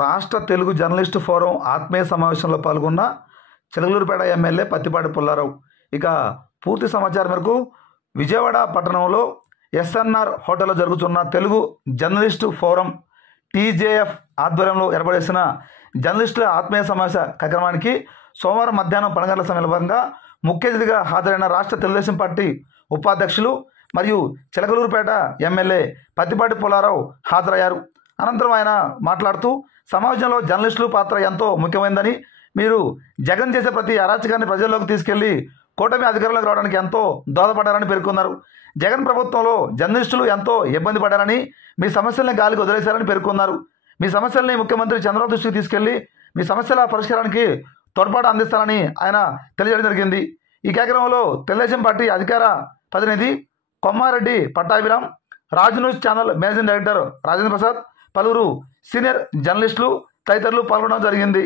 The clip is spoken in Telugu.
రాష్ట్ర తెలుగు జర్నలిస్టు ఫోరం ఆత్మీయ సమావేశంలో పాల్గొన్న చిలకలూరిపేట ఎమ్మెల్యే పత్తిపాటి పుల్లారావు. ఇక పూర్తి సమాచారం మేరకు విజయవాడ పట్టణంలో ఎస్ఎన్ఆర్ హోటల్లో జరుగుతున్న తెలుగు జర్నలిస్టు ఫోరం టీజేఎఫ్ ఆధ్వర్యంలో ఏర్పడేసిన జర్నలిస్టుల ఆత్మీయ సమావేశ కార్యక్రమానికి సోమవారం మధ్యాహ్నం 12 గంటల సమయంలో ముఖ్య అతిథిగా హాజరైన రాష్ట్ర తెలుగుదేశం పార్టీ ఉపాధ్యక్షులు మరియు చిలకలూరిపేట ఎమ్మెల్యే పత్తిపాటి పుల్లారావు హాజరయ్యారు. అనంతరం ఆయన మాట్లాడుతూ సమాజంలో జర్నలిస్టుల పాత్ర ఎంతో ముఖ్యమైనదని, మీరు జగన్ చేసే ప్రతి అరాచకాన్ని ప్రజల్లోకి తీసుకెళ్లి కూటమి అధికారంలోకి రావడానికి ఎంతో దోహదపడ్డారని పేర్కొన్నారు. జగన్ ప్రభుత్వంలో జర్నలిస్టులు ఎంతో ఇబ్బంది పడ్డారని, మీ సమస్యల్ని గాలికి వదిలేశారని పేర్కొన్నారు. మీ సమస్యల్ని ముఖ్యమంత్రి చంద్రబాబు దృష్టికి తీసుకెళ్లి మీ సమస్యల పరిష్కారానికి తోడ్పాటు అందిస్తారని ఆయన తెలియజేయడం జరిగింది. ఈ కార్యక్రమంలో తెలుగుదేశం పార్టీ అధికార ప్రతినిధి Kommareddy Pattabhiram, Raj news channel managing director Rajendra Prasad, పలువురు సీనియర్ జర్నలిస్టులు తదితరులు పాల్గొనడం జరిగింది.